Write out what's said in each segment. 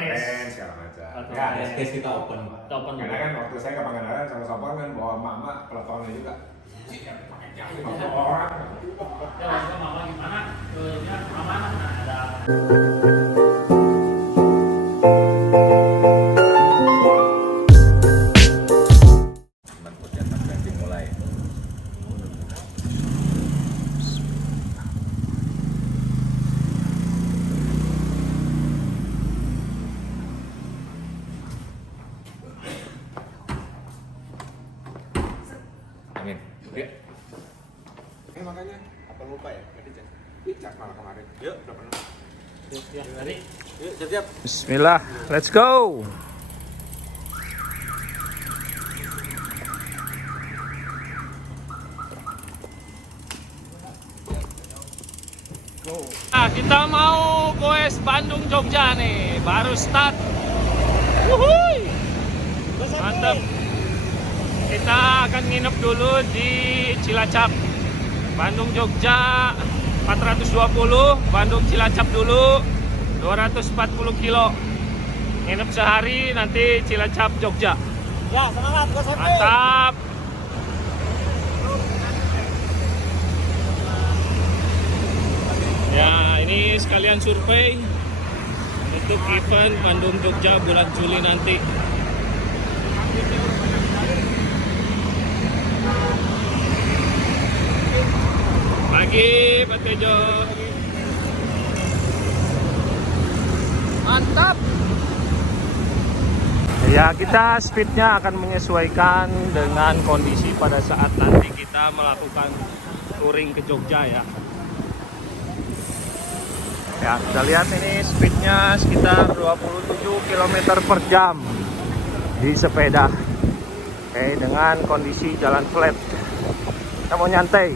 tes segala macam. Ya, tes kita open. Karena kan waktu saya ke Pangandaran sama Sopon kan bawa emak-emak peletonnya juga. Orang. Ya, maksudnya mama gimana? Dia amanah ada. Amin. Ya. Makanya apa lupa ya? Tadi cek malah kemarin. Yuk, udah pernah. Ya, tadi. Yuk, siap-siap. Bismillah, let's go. Nah, kita mau goes Bandung Jogja nih, baru start. Wuhui. Mantap. Kita akan nginep dulu di Cilacap. Bandung Jogja 420, Bandung Cilacap dulu 240 kilo. Nginep sehari, nanti Cilacap Jogja. Ya, semangat Bos Happy. Mantap. Ya, ini sekalian survei untuk event Bandung Jogja bulan Juli nanti. Pagi, Pak Tejo. Mantap. Ya, kita speednya akan menyesuaikan dengan kondisi pada saat nanti kita melakukan touring ke Jogja ya. Ya, kita lihat ini speednya sekitar 27 km per jam di sepeda. Oke, dengan kondisi jalan flat. Kita mau nyantai.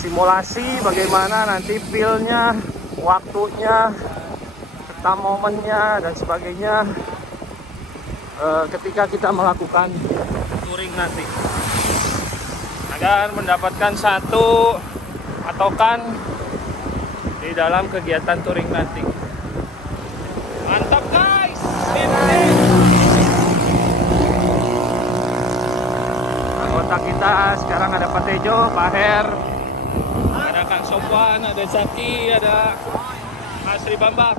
Simulasi bagaimana nanti feel-nya, waktunya, serta momennya dan sebagainya ketika kita melakukan touring nanti. Agar mendapatkan satu patokan di dalam kegiatan touring nanti. Mantap guys, anggota kita sekarang ada Pak Tejo, Pak Her, ada Kang Sopwan, ada Zaki, ada Mas Sri Bambang.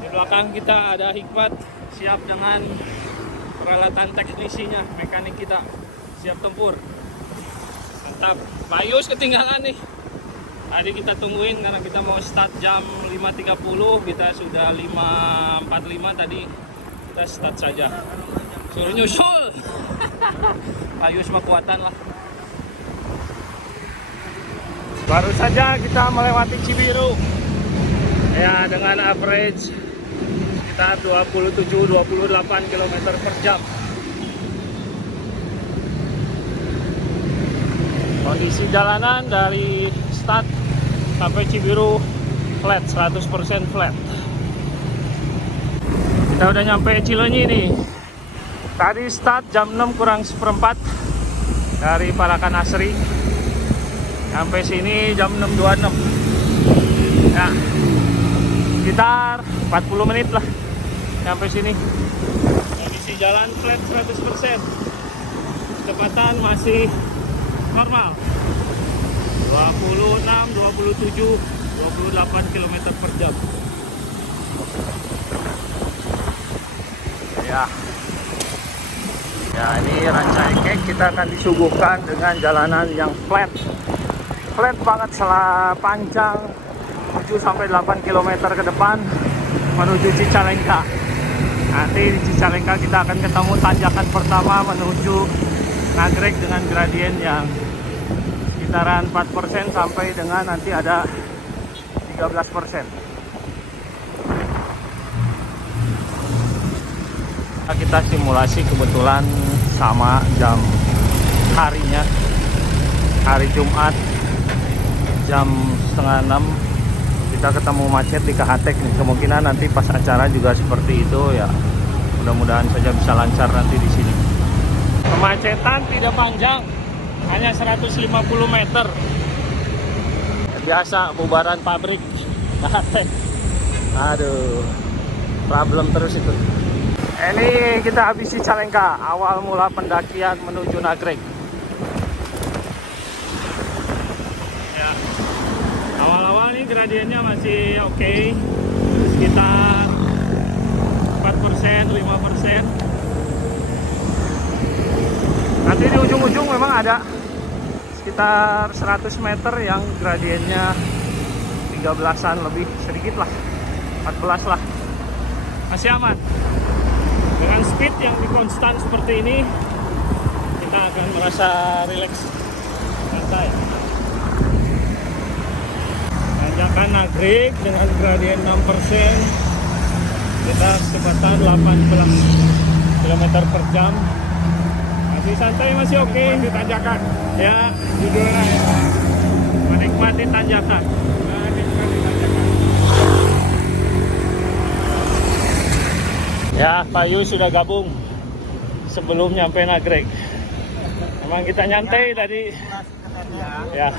Di belakang kita ada Hikmat, siap dengan peralatan teknisinya, mekanik kita siap tempur. Mantap. Pak Yus ketinggalan nih. Tadi kita tungguin karena kita mau start jam 5.30, kita sudah 5.45 tadi kita start saja. Suruh nyusul. Ayus mah kuatan lah. Baru saja kita melewati Cibiru. Ya, dengan average sekitar 27-28 km per jam. Kondisi jalanan dari start sampai Cibiru flat, 100% flat. Kita udah nyampe Cileunyi nih. Tadi start jam 6 kurang seperempat dari Parakan Asri. Sampai sini jam 6.26. Ya, sekitar 40 menit lah sampai sini. Kondisi jalan flat 100%. Kecepatan masih normal. 26, 27, 28 km per jam. Ya, ini Ranca Ekek kita akan disuguhkan dengan jalanan yang flat. Flat banget panjang 7-8 km ke depan menuju Cicalengka. Nanti di Cicalengka kita akan ketemu tanjakan pertama menuju Nagrek dengan gradien yang sekitaran 4% sampai dengan nanti ada 13%. Kita simulasi kebetulan sama jam harinya, hari Jumat jam 5:30 kita ketemu macet di Kahatek nih. Kemungkinan nanti pas acara juga seperti itu ya. Mudah-mudahan saja bisa lancar nanti di sini. Kemacetan tidak panjang, hanya 150 meter. Biasa bubaran pabrik Kahatek. Aduh. problem terus itu. Ini kita habis Cicalengka, awal mula pendakian menuju Nagreg. Ya, awal-awal nih gradiennya masih oke, sekitar 4%, 5%. Nanti di ujung-ujung memang ada sekitar 100 meter yang gradiennya 13-an lebih, sedikit lah, 14 lah. Masih aman. Dengan speed yang konstan seperti ini, kita akan merasa rileks, santai. Tanjakan Nagreg dengan gradien 6%, kita kecepatan 18 km per jam. Masih santai, masih oke. Di tanjakan. Ya, Judulnya ya. menikmati tanjakan. Ya, Pak Yu sudah gabung sebelum nyampe Nagreg. Emang kita nyantai tadi. Ya.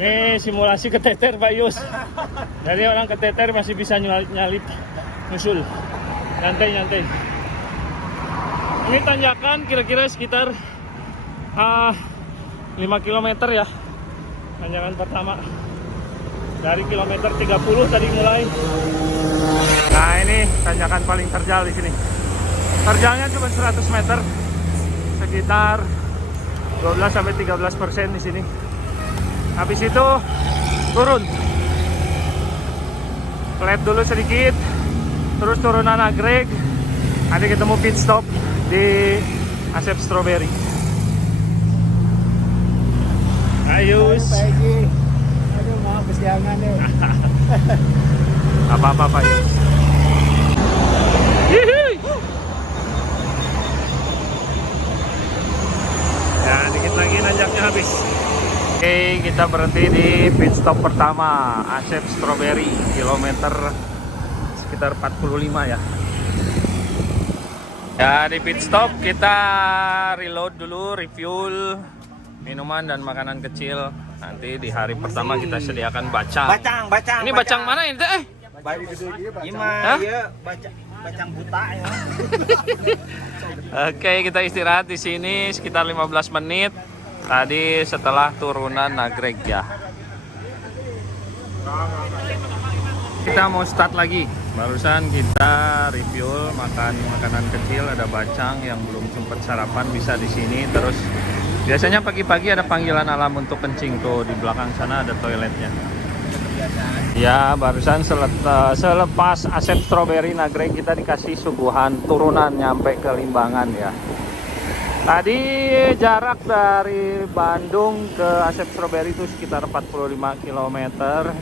Ini simulasi keteter Pak Yus. Jadi orang keteter masih bisa nyalip nyusul. Nyantai-nyantai. Ini tanjakan kira-kira sekitar 5 km ya. Tanjakan pertama. Dari kilometer 30 tadi mulai. Nah, ini tanjakan paling terjal di sini. Terjalnya cuma 100 meter. Sekitar 12-13% di sini. Habis itu turun. Flat dulu sedikit. Terus turunan Nagreg. Nanti ketemu pit stop di Asep Strawberry. Ayus. Aduh, maaf kesiangan deh. Apa-apa Pak Yus. Ya, dikit lagi nanjaknya habis. Oke, kita berhenti di pit stop pertama, Asep Strawberry, kilometer sekitar 45 ya. Ya, di pit stop kita reload dulu, refuel minuman dan makanan kecil. Nanti di hari pertama kita sediakan bacang. Bacang. Ini bacang mana ini teh? Hah? Iya, bacang buta ya. Oke, kita istirahat di sini sekitar 15 menit. Tadi setelah turunan Nagreg ya. Kita mau start lagi. Barusan kita refuel, makan makanan kecil, ada bacang yang belum sempat sarapan bisa di sini. Terus biasanya pagi-pagi ada panggilan alam untuk kencing tuh di belakang sana ada toiletnya. Ya, barusan selepas Asep Strawberry Nagreg kita dikasih suguhan turunan nyampe ke Limbangan ya. Tadi jarak dari Bandung ke Asep Strawberry itu sekitar 45 km,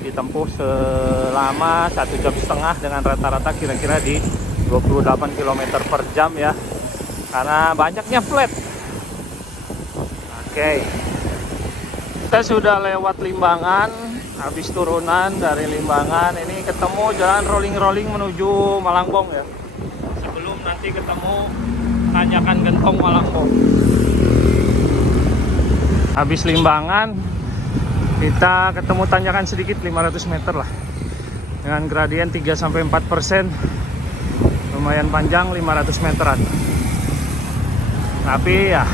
ditempuh selama 1,5 jam dengan rata-rata kira-kira di 28 km per jam ya. Karena banyaknya flat. Oke. Kita sudah lewat Limbangan, habis turunan dari Limbangan ini ketemu jalan rolling-rolling menuju Malangbong ya. Sebelum nanti ketemu tanjakan Gentong Malangbong. Habis Limbangan kita ketemu tanjakan sedikit 500 meter lah. Dengan gradien 3-4%. Lumayan panjang 500 meteran. Tapi ya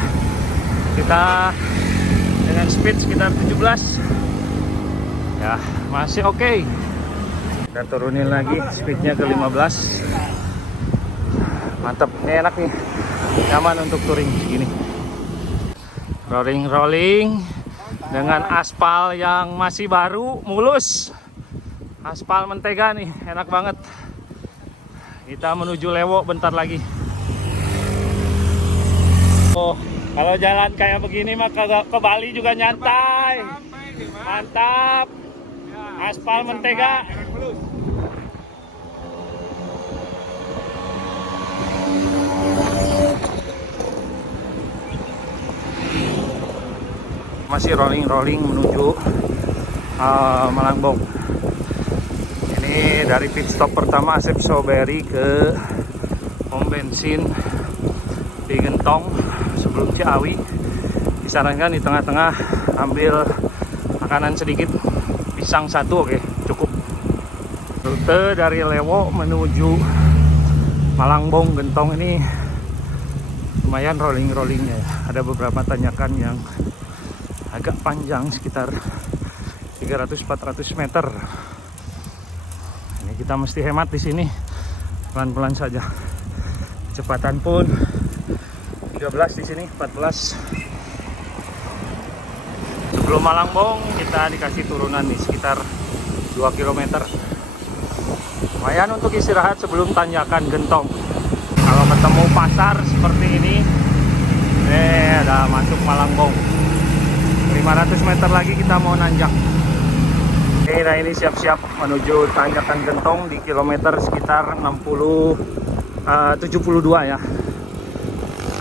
kita dengan speed sekitar 17. Ya, masih oke. Kita turunin lagi speednya ke 15. Mantap, ini enak nih. Nyaman untuk touring segini. Rolling dengan aspal yang masih baru, mulus. Aspal mentega nih, enak banget. Kita menuju Lewo bentar lagi. Oh, kalau jalan kayak begini mah ke Bali juga nyantai. Mantap. Aspal mentega. Masih rolling menuju Malangbong. Ini dari pit stop pertama Asep Strawberry ke pom bensin di Gentong sebelum Ciawi. Disarankan di tengah-tengah ambil makanan sedikit, pisang 1, oke, cukup. Rute dari Lewo menuju Malangbong Gentong ini lumayan rolling-rollingnya ya. Ada beberapa tanjakan yang agak panjang sekitar 300-400 meter. Ini kita mesti hemat di sini, pelan-pelan saja. Kecepatan pun 13 di sini, 14. Sebelum Malangbong kita dikasih turunan nih sekitar 2 km. Lumayan untuk istirahat sebelum tanjakan Gentong. Kalau ketemu pasar seperti ini, ada masuk Malangbong. 500 meter lagi kita mau nanjak. Nah ini siap-siap menuju tanjakan Gentong di kilometer sekitar 72 ya.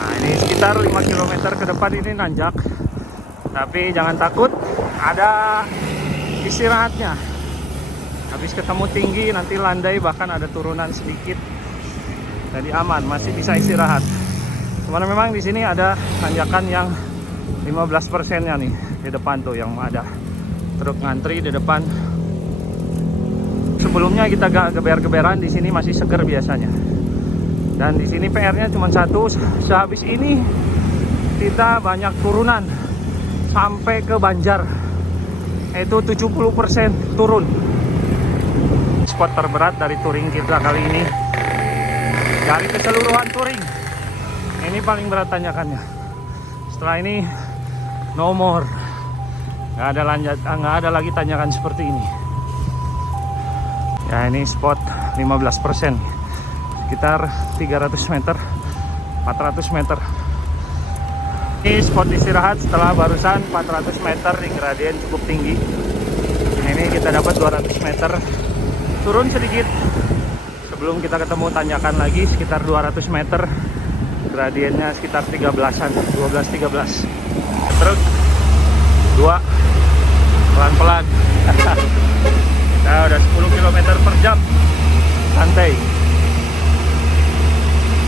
Nah ini sekitar 5 km ke depan ini nanjak. Tapi jangan takut, ada istirahatnya. Habis ketemu tinggi, nanti landai, bahkan ada turunan sedikit. Jadi aman, masih bisa istirahat. Cuman memang di sini ada tanjakan yang 15%-nya nih di depan tuh yang ada truk ngantri di depan. Sebelumnya kita gak geber-geberan, di sini masih seger biasanya. Dan di sini PR-nya cuma satu, sehabis ini kita banyak turunan sampai ke Banjar. Itu 70% turun. Spot terberat dari touring kita kali ini. Dari keseluruhan touring, ini paling berat tanjakannya. Setelah ini no more. Nggak ada lagi tanjakan seperti ini. Ya ini spot 15%, sekitar 300 meter, 400 meter. Ini spot istirahat setelah barusan 400 meter di gradien cukup tinggi. Ini kita dapat 200 meter, turun sedikit sebelum kita ketemu tanjakan lagi sekitar 200 meter. Gradiennya sekitar 13-an, 12-13. Truk 2, pelan-pelan. Kita udah 10 km per jam, santai.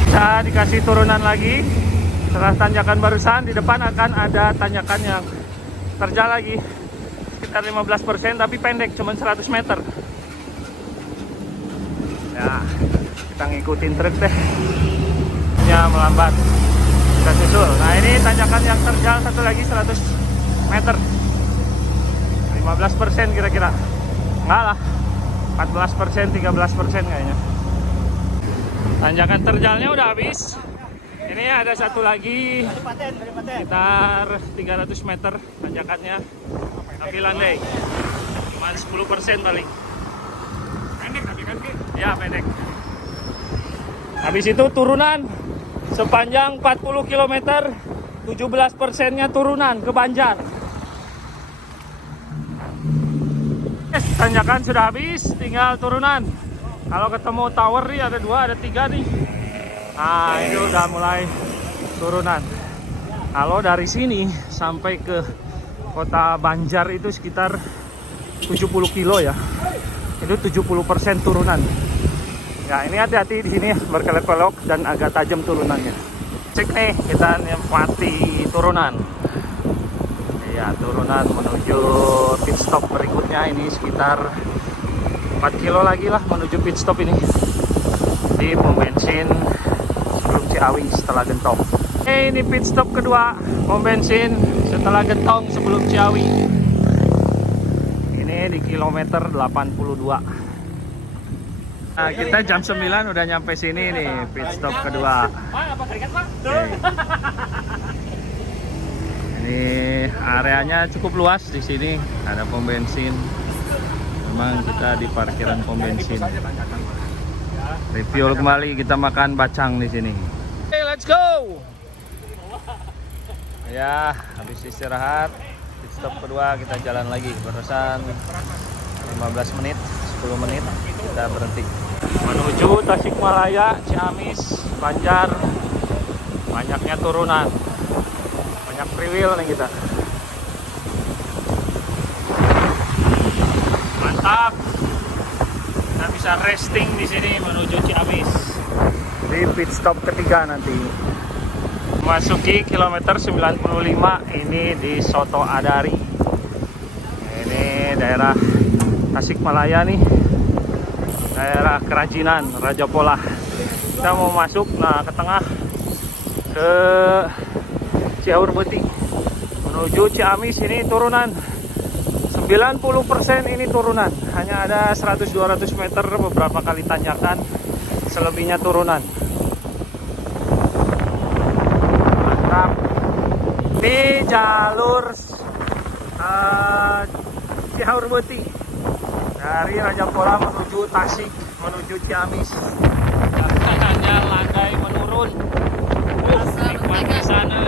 Kita dikasih turunan lagi. Setelah tanjakan barusan, di depan akan ada tanjakan yang terjal lagi sekitar 15%, tapi pendek, cuma 100 meter. Ya, kita ngikutin truk deh. Ya, melambat. Kita susul. Nah, ini tanjakan yang terjal satu lagi 100 meter. 15% kira-kira. Enggak lah. 14%, 13% kayaknya. Tanjakan terjalnya udah habis. Ini ada satu lagi sekitar 300 meter tanjakannya, tapi landai cuma 10% paling. Pendek tapi kan? Ya pendek. Habis itu turunan sepanjang 40 km, 17%-nya turunan ke Banjar. Tanjakan sudah habis, tinggal turunan. Kalau ketemu tower nih ada 2, ada 3 nih. Nah ini udah mulai turunan. Kalau dari sini sampai ke kota Banjar itu sekitar 70 kilo ya. Itu 70% turunan. Ya ini hati-hati di sini berkelok-kelok dan agak tajam turunannya. Cek nih, kita nikmati turunan. Ya turunan menuju pit stop berikutnya, ini sekitar 4 kilo lagi lah menuju pit stop ini. Di pom bensin sebelum Ciawi setelah Gentong. Ini pit stop kedua, pom bensin setelah Gentong sebelum Ciawi. Ini di kilometer 82. Nah, kita jam 9 udah nyampe sini nih, pit stop kedua. Ini areanya cukup luas di sini, ada pom bensin. Memang kita di parkiran pom bensin. Refuel kembali, kita makan bacang di sini. Hey, let's go. Ya, habis istirahat, pit stop kedua kita jalan lagi. Barusan 15 menit, 10 menit kita berhenti. Menuju Tasikmalaya, Ciamis, Banjar. Banyaknya turunan. Banyak free wheel nih kita. Mantap. Kita bisa resting di sini menuju Ciamis. Di pit stop ketiga nanti. Masuki kilometer 95, ini di Soto Adari. Ini daerah Tasikmalaya nih. Daerah Kerajinan, Raja Polah. Kita mau masuk ke tengah ke Ciaur Beti menuju Ciamis. Ini turunan 90% ini turunan, hanya ada 100-200 meter beberapa kali tanjakan, selebihnya turunan. Mantap. Ini jalur Ciaur Beti dari Raja Pola menuju Tasik menuju Ciamis. Jalannya landai menurun. Nikmat di sana.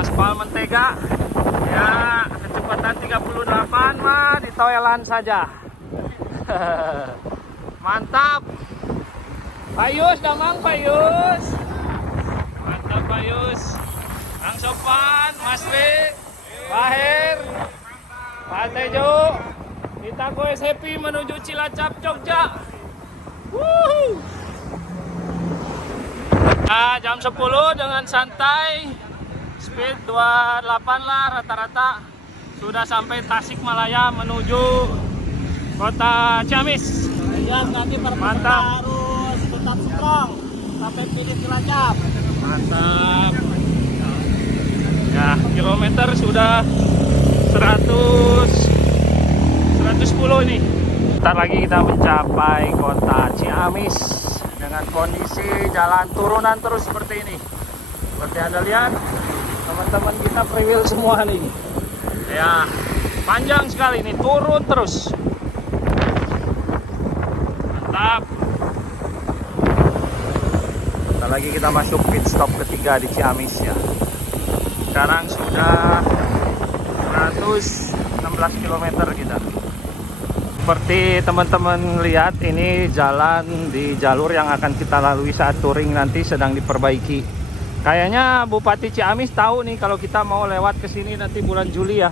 Aspal mentega. Ya, kecepatan 38 mah ditoelan saja. Mantap. Payus damang payus. Mantap payus. Kang Sopan, Mas Ri, Pak Her, Pak Tejo. Kita goes happy menuju Cilacap, Jogja. Wuhu. Nah, jam 10 dengan santai. Speed 28 lah rata-rata. Sudah sampai Tasikmalaya menuju kota Ciamis. Ya, nanti Mantap. harus tetap strong sampai finish Cilacap. Mantap. Ya, kilometer sudah 110 ini. Ntar lagi kita mencapai kota Ciamis dengan kondisi jalan turunan terus seperti ini. Seperti Anda lihat, teman-teman kita free wheel semua nih. Ya, panjang sekali ini, turun terus. Mantap. Ntar lagi kita masuk pit stop ketiga di Ciamis ya. Sekarang sudah 116 km kita. Seperti teman-teman lihat, ini jalan di jalur yang akan kita lalui saat touring nanti sedang diperbaiki. Kayaknya Bupati Ciamis tahu nih kalau kita mau lewat ke sini nanti bulan Juli ya.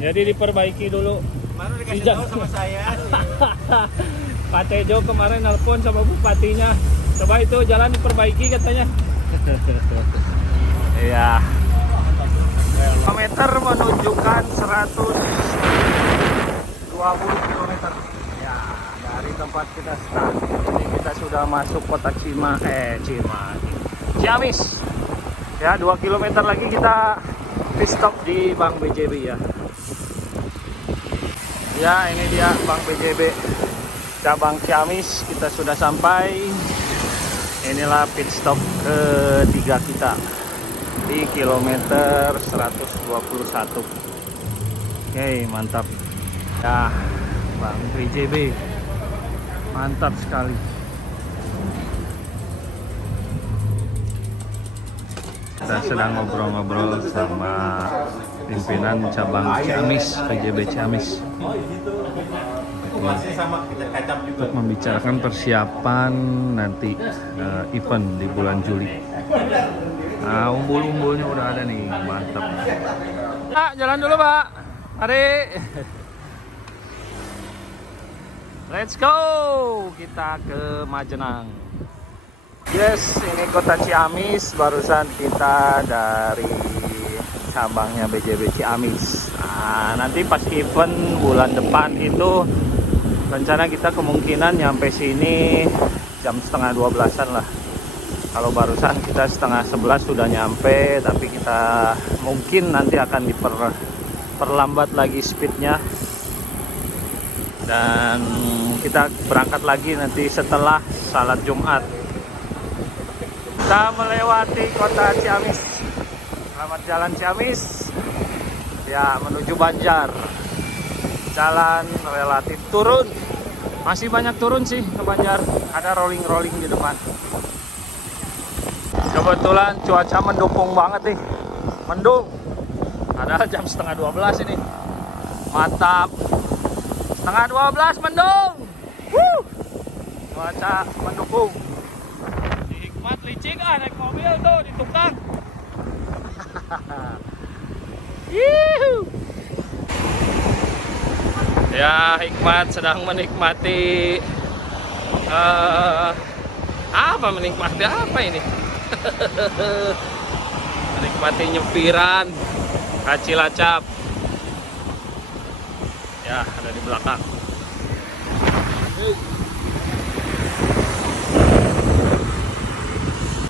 Jadi diperbaiki dulu. Baru dikasih tahu sama saya. Pak Tejo kemarin nelpon sama bupatinya. Coba itu jalan diperbaiki katanya. Iya. Kilometer menunjukkan 120 km. Ya, dari tempat kita start. Ini kita sudah masuk kota Ciamis. Ya, 2 km lagi kita pit stop di Bank BJB ya. Ya, ini dia Bank BJB cabang Ciamis. Kita sudah sampai. Inilah pit stop ketiga kita di kilometer 121. Oke, mantap. Ya, Bank BJB mantap sekali. Kita sedang ngobrol-ngobrol sama pimpinan cabang Ciamis, BJB Ciamis, untuk membicarakan persiapan nanti event di bulan Juli. Nah, umbul-umbulnya udah ada nih, mantap. Pak, jalan dulu Pak, mari. Let's go, kita ke Majenang. Yes, ini kota Ciamis. Barusan kita dari cabangnya BJB Ciamis. Nah, nanti pas event bulan depan itu rencana kita kemungkinan nyampe sini jam setengah 12-an lah. Kalau barusan kita setengah 11 sudah nyampe, tapi kita mungkin nanti akan diperlambat lagi speednya. Dan kita berangkat lagi nanti setelah salat Jumat. Kita melewati kota Ciamis. Selamat jalan Ciamis. Ya, menuju Banjar. Jalan relatif turun. Masih banyak turun sih ke Banjar. Ada rolling-rolling di depan. Kebetulan cuaca mendukung banget nih. Mendung. Padahal jam setengah 12 ini. Mantap. Setengah 12 mendung. Woo! Cuaca mendukung. Hikmat licik naik mobil tuh di tukang. Ya, Hikmat sedang menikmati menikmati apa ini? Menikmati nyempiran Cilacap. Ya, ada di belakang.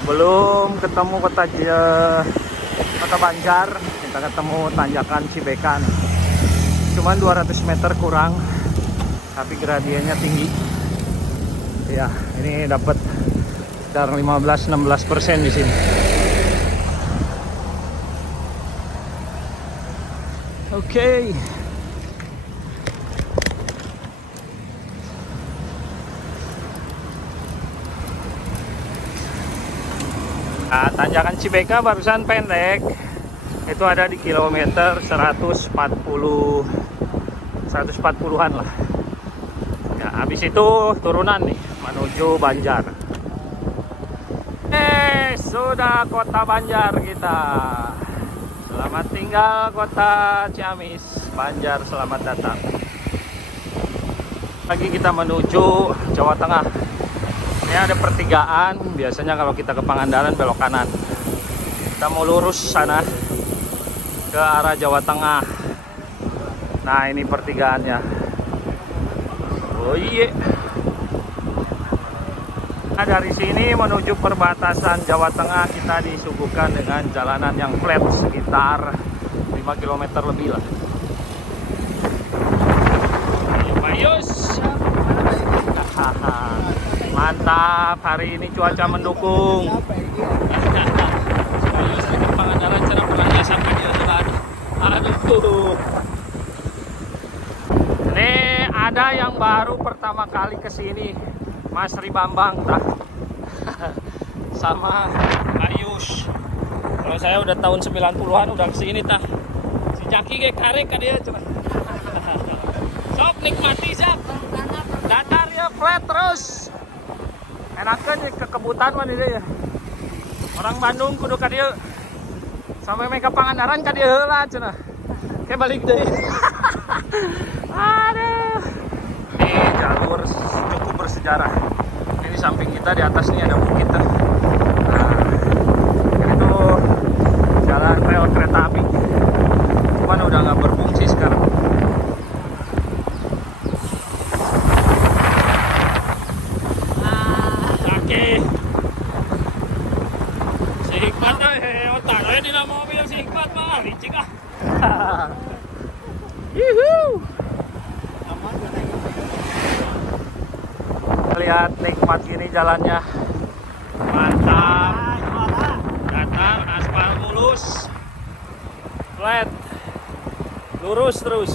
Belum ketemu kota Banjar, kita ketemu tanjakan Cibekan. Cuman 200 meter kurang, tapi gradiennya tinggi. Ya, ini dapat sekitar 15-16% di sini. Oke. Nah, tanjakan Cibeka barusan pendek. Itu ada di kilometer 140-an lah. Ya, habis itu turunan nih menuju Banjar. Sudah kota Banjar kita. Selamat tinggal kota Ciamis, Banjar, selamat datang. Lagi kita menuju Jawa Tengah. Ini ada pertigaan, biasanya kalau kita ke Pangandaran belok kanan. Kita mau lurus sana ke arah Jawa Tengah. Nah, ini pertigaannya. Oh iya. Nah, dari sini menuju perbatasan Jawa Tengah kita disuguhkan dengan jalanan yang flat sekitar 5 km lebih lah. Ayo Mayus. Mantap, hari ini cuaca mendukung. Mayus di Pangandaran cara pernah sampai di jalan. Aduh. Ini ada yang baru pertama kali ke sini. Mas Ribambang tah. Sama Ayus. Kalau saya udah tahun 90-an udah kesini tah. Si Jaki ge karek ka dia coba. Sok nikmati Zak. Datar ya flat terus. Enakeun ke kebutan mah dia ya. Orang Bandung kudu ka dieu. Sampai mereka Pangandaran ka dieu heula cenah. Kayak balik deui. Aduh. Ini jalur cukup bersejarah. Ini samping kita di atas nih ada bukit. Nah, ini tuh jalan rel kereta api. Cuman udah nggak berfungsi sekarang. Oke. Si Hikmat otak saya di dalam mobil si Hikmat mah licik ah. Yuhuu. Lihat nikmat gini jalannya, mantap, datar, aspal mulus, flat, lurus terus.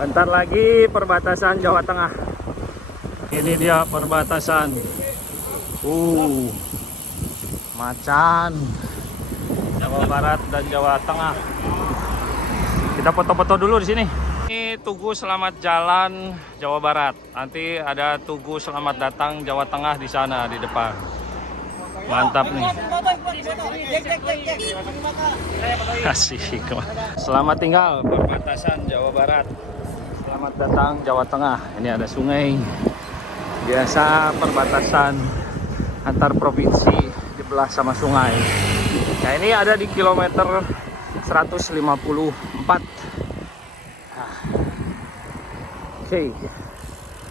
Bentar lagi perbatasan Jawa Tengah. Ini dia perbatasan. Macan, Jawa Barat dan Jawa Tengah. Kita foto-foto dulu di sini. Ini Tugu Selamat Jalan Jawa Barat. Nanti ada Tugu Selamat Datang Jawa Tengah di sana di depan. Mantap nih. Asik. Selamat tinggal perbatasan Jawa Barat. Selamat datang Jawa Tengah. Ini ada sungai. Biasa perbatasan antar provinsi dibelah sama sungai. Nah, ini ada di kilometer 154. Oke.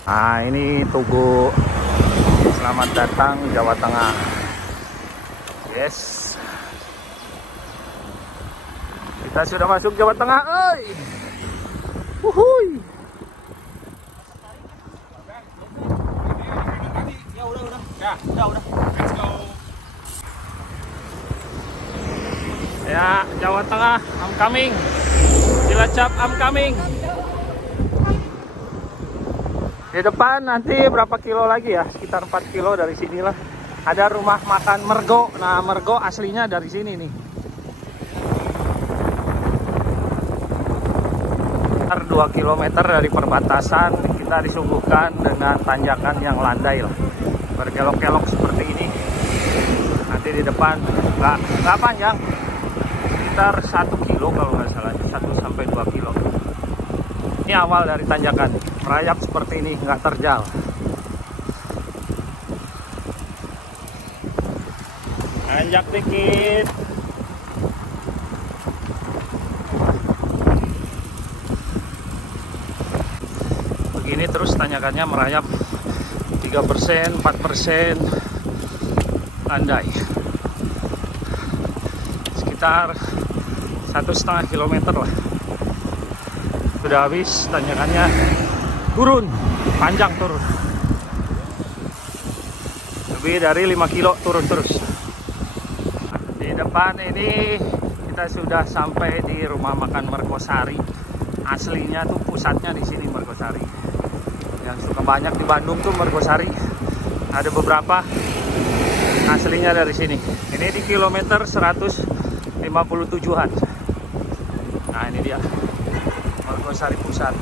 Nah, ini Tugu Selamat Datang Jawa Tengah. Yes. Kita sudah masuk Jawa Tengah, oi. Wuhui. Ya, udah. Let's go. Ya, Jawa Tengah, I'm coming. Cilacap, I'm coming. Di depan nanti berapa kilo lagi ya? Sekitar 4 kilo dari sinilah. Ada rumah makan Mergo. Nah, Mergo aslinya dari sini nih. Sekitar 2 km dari perbatasan kita disuguhkan dengan tanjakan yang landai lah. Berkelok-kelok seperti ini. Nanti di depan nggak panjang. Sekitar 1 kilo kalau nggak salah. 1 sampai 2 kilo. Ini awal dari tanjakan. Merayap seperti ini, nggak terjal. Nanjak dikit. Begini terus tanjakannya merayap 3%, 4%, landai. Sekitar 1,5 kilometer lah. Sudah habis, tanjakannya turun, panjang turun. Lebih dari 5 kilo turun terus. Di depan ini kita sudah sampai di rumah makan Mergosari. Aslinya tuh pusatnya di sini Mergosari. Yang suka banyak di Bandung tuh Mergosari. Ada beberapa aslinya dari sini. Ini di kilometer 157-an. Nah, ini dia Mergosari Pusat.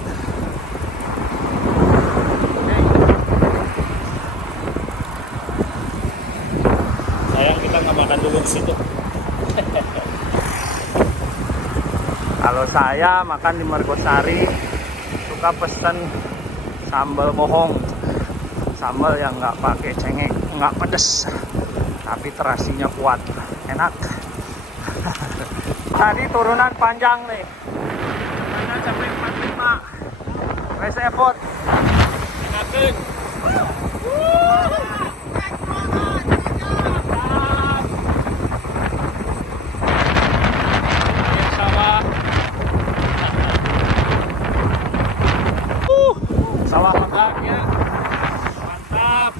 Sayang kita nggak makan dulu di situ. Kalau saya makan di Mergosari suka pesen sambal bohong, sambal yang nggak pakai cengek, nggak pedes, tapi terasinya kuat, enak. Tadi turunan panjang nih, turunan sampai 45, rest effort, enakin. Sawah megahnya mantap.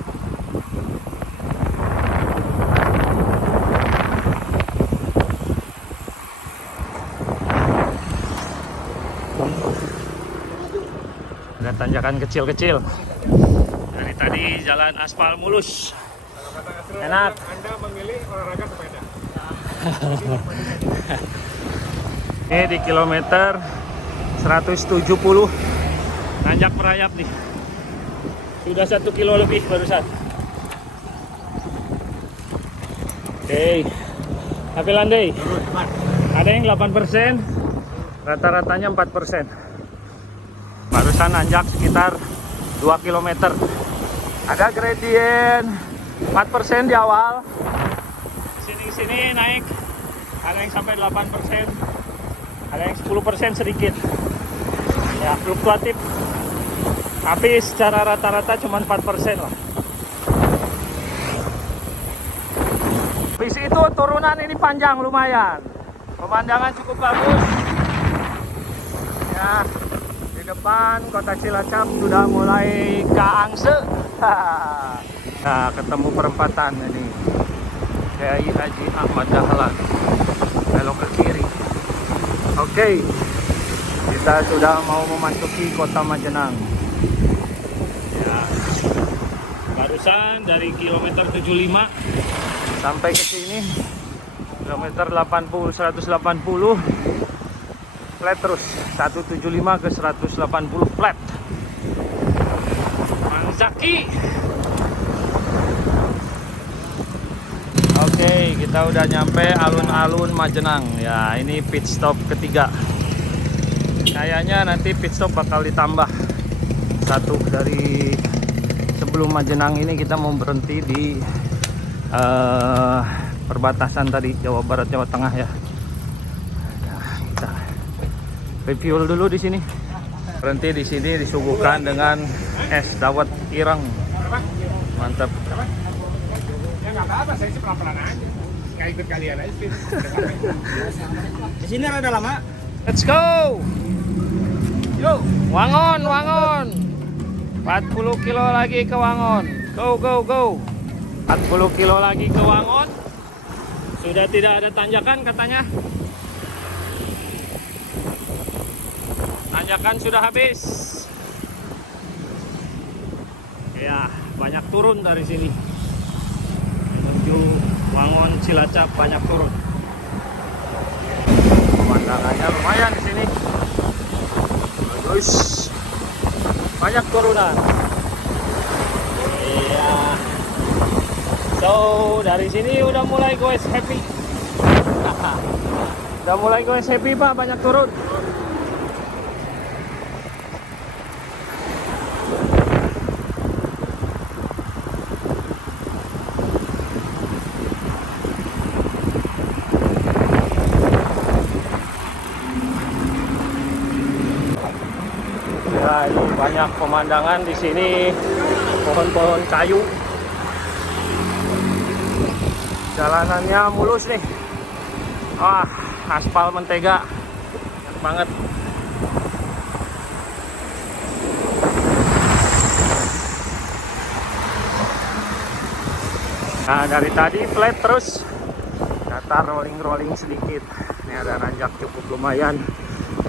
Ada tanjakan kecil-kecil. Dari tadi jalan aspal mulus. Enak. Anda memilih olahraga sepeda. Ini di kilometer 170. Nanjak merayap nih. Sudah 1 kilo lebih barusan. Oke. Tapi landai. Ada yang 8%, rata-ratanya 4%. Barusan nanjak sekitar 2 km. Ada gradien 4% di awal. Sini naik. Ada yang sampai 8%. Ada yang 10% sedikit. Ya, fluktuatif. Tapi secara rata-rata cuma 4% lah. Habis itu turunan ini panjang lumayan. Pemandangan cukup bagus. Ya, di depan kota Cilacap sudah mulai keangse. Nah, ketemu perempatan ini. Kiai Haji Ahmad Dahlan. Belok ke kiri. Oke. Kita sudah mau memasuki kota Majenang. Ya. Barusan dari kilometer 75 sampai ke sini kilometer 180 flat terus 175 ke 180 flat. Mang Zaki. Oke, kita udah nyampe alun-alun Majenang. Ya, ini pit stop ketiga. Kayaknya nanti pit stop bakal ditambah satu dari sebelum Majenang ini. Kita mau berhenti di perbatasan tadi Jawa Barat Jawa Tengah ya. Nah, kita refuel dulu di sini. Berhenti di sini disuguhkan dengan es dawet ireng. Mantap. Ya nggak apa-apa, saya sih pelan-pelan aja. Kayak ikut kalian aja sih. Di sini rada lama. Let's go. Yo, Wangon. 40 kilo lagi ke Wangon. Go. 40 kilo lagi ke Wangon. Sudah tidak ada tanjakan katanya. Tanjakan sudah habis. Ya, banyak turun dari sini. Menuju Wangon Cilacap banyak turun. Pemandangannya lumayan di sini. Bagus. Banyak turunan. Iya. So, dari sini udah mulai goes happy. Udah mulai goes happy, Pak, banyak turun. Ya, ini banyak pemandangan di sini, pohon-pohon kayu. Jalanannya mulus nih. Wah, aspal mentega. Enak banget. Nah, dari tadi flat terus. Datar rolling sedikit. Ini ada nanjak cukup lumayan.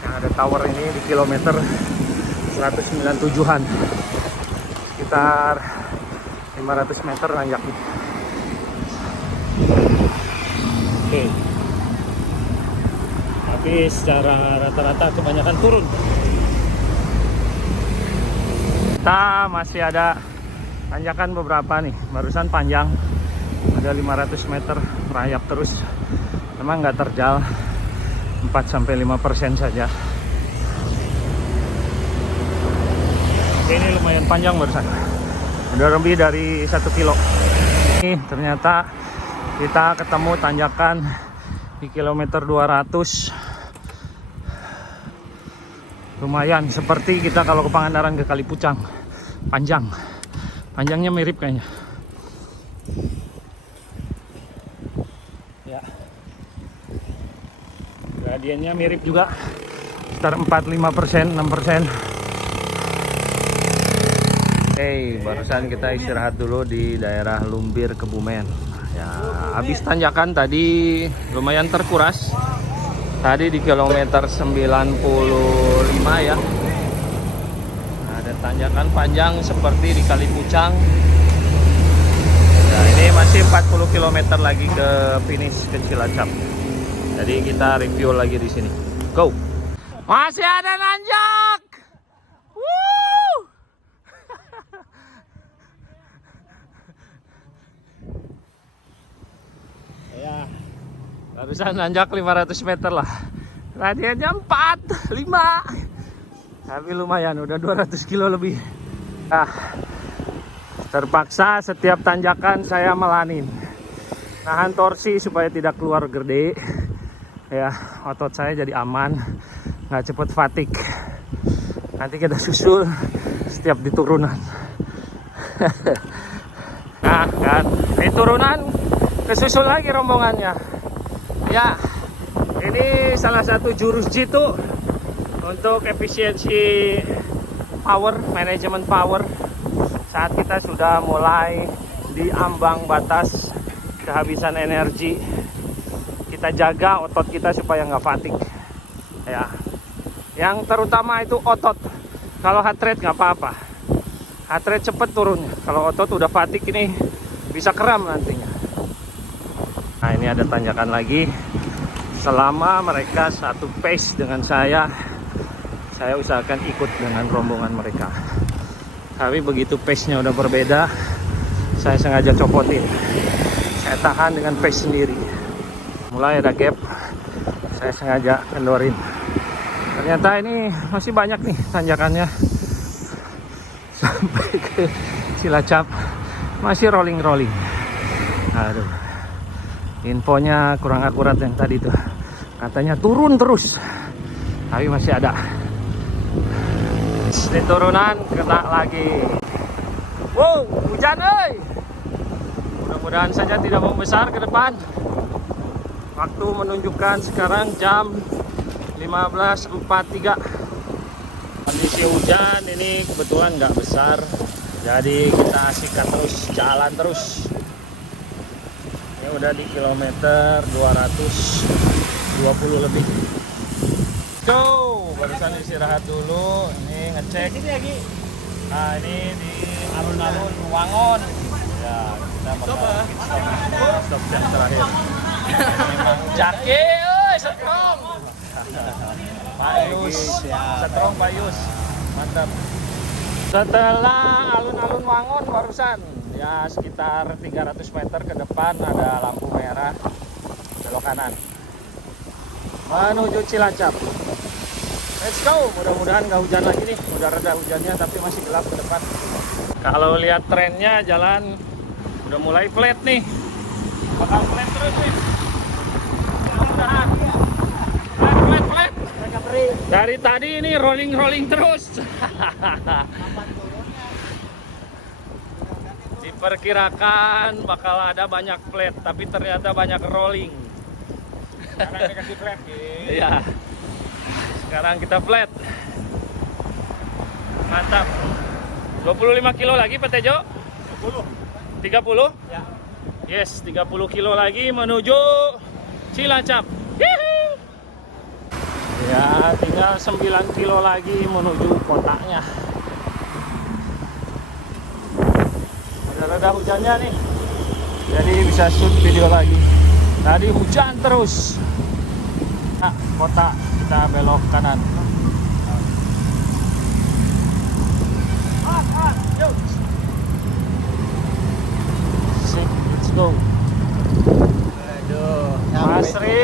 Yang ada tower ini di kilometer 197-an. Sekitar 500 meter nanjaknya. Oke. Tapi secara rata-rata kebanyakan turun. Kita masih ada tanjakan beberapa nih. Barusan panjang. Ada 500 meter merayap terus. Memang nggak terjal. 4-5% saja. Ini lumayan panjang barusan. Udah lebih dari 1 kilo. Ini ternyata kita ketemu tanjakan di kilometer 200. Lumayan seperti kita kalau ke Pangandaran ke Kalipucang. Panjangnya mirip kayaknya. Ya. Gradiennya mirip juga. Sekitar 4-5%, 6%. Oke, barusan kita istirahat dulu di daerah Lumbir, Kebumen. Ya, habis tanjakan tadi lumayan terkuras. Tadi di kilometer 95 ya. Ada tanjakan panjang seperti di Kalipucang. Nah, ini masih 40 km lagi ke finish ke Cilacap. Jadi kita review lagi di sini. Go. Masih ada nanjak. Woo! Ya. Barusan nanjak 500 meter lah. Gradiennya 4, 5. Tapi lumayan, udah 200 kilo lebih. Terpaksa setiap tanjakan saya melanin. Nahan torsi supaya tidak keluar gede. Ya, otot saya jadi aman. Nggak cepet fatigue. Nanti kita susul setiap di turunan. Nah kan, di turunan kesusul lagi rombongannya. Ya, ini salah satu jurus jitu untuk efisiensi power, manajemen power. Saat kita sudah mulai di ambang batas kehabisan energi, kita jaga otot kita supaya nggak fatigue. Ya, yang terutama itu otot. Kalau heart rate nggak apa-apa, heart rate cepet turunnya. Kalau otot udah fatigue ini bisa kram nantinya. Nah, ini ada tanjakan lagi. Selama mereka satu pace dengan saya usahakan ikut dengan rombongan mereka. Tapi begitu pace-nya udah berbeda, saya sengaja copotin. Saya tahan dengan pace sendiri. Mulai ada gap, saya sengaja kendorin. Ternyata ini masih banyak nih tanjakannya. Sampai ke Cilacap masih rolling. Aduh. Infonya kurang akurat yang tadi tuh. Katanya turun terus. Tapi masih ada. Di turunan kena lagi. Wow, hujan euy. Mudah-mudahan saja tidak membesar ke depan. Waktu menunjukkan sekarang jam 15.43. Kondisi hujan ini kebetulan nggak besar. Jadi kita sikat terus, jalan terus. Ini udah di kilometer 220 lebih. Go, barusan istirahat dulu. Ini ngecek. Nah, ini di alun-alun Wangon. Ya, kita bakal stop yang terakhir. Memang jake, strong. Pak Yus, strong Pak Yus. Mantap. Setelah alun-alun Wangon barusan, ya sekitar 300 meter ke depan ada lampu merah belok kanan menuju Cilacap. Let's go, mudah-mudahan nggak hujan lagi nih. Udah reda hujannya tapi masih gelap ke depan. Kalau lihat trennya jalan udah mulai flat nih, bakal flat terus nih. Mudah-mudahan flat. trip. Dari tadi ini rolling terus. Diperkirakan bakal ada banyak flat, tapi ternyata banyak rolling. Karena dikasih flat gitu. Iya. Sekarang kita flat. Mantap. 25 kilo lagi Pak Tejo? 30. 30? Ya. Yes, 30 kilo lagi menuju Cilacap. Hihi. Ya, tinggal 9 kilo lagi menuju kotanya. Ada hujannya nih. Jadi bisa shoot video lagi. Tadi hujan terus. Nah, kota kita belok kanan. Yuk. Sik, let's go. Aduh, Mas sampai Ri.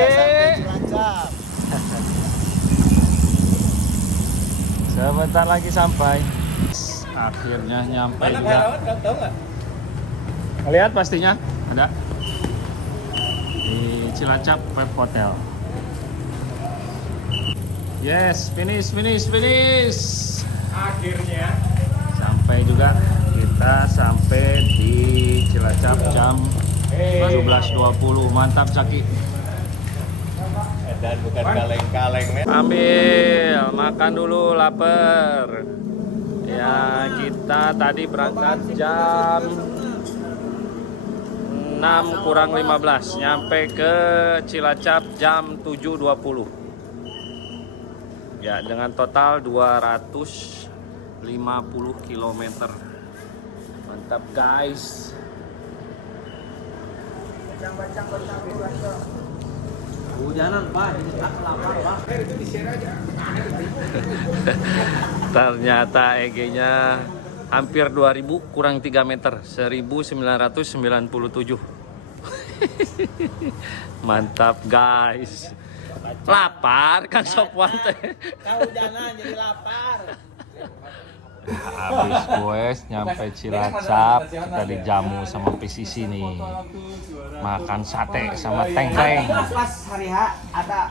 Cilacap. Sebentar lagi sampai. Akhirnya nyampe juga. Tahu nggak? Lihat pastinya ada di Cilacap Web Hotel. Yes, finish. Akhirnya Sampai juga, kita sampai di Cilacap jam 17.20. Mantap Caki. Dan bukan kaleng-kaleng men. Ambil, makan dulu, lapar. Ya, kita tadi berangkat jam 6 kurang 15, nyampe ke Cilacap jam 7.20. Ya, dengan total 250 km. Mantap guys. Hujanan Pak, ini tak lapar Pak. Ternyata EG-nya hampir 2000 kurang 3 meter, 1997. Mantap guys. Lapar kan Sopwan teh. Kehujanan jadi lapar. Habis guys nyampe Cilacap, kita dijamu sama PCC nih. Makan sate sama tengkleng. Pas hari H ada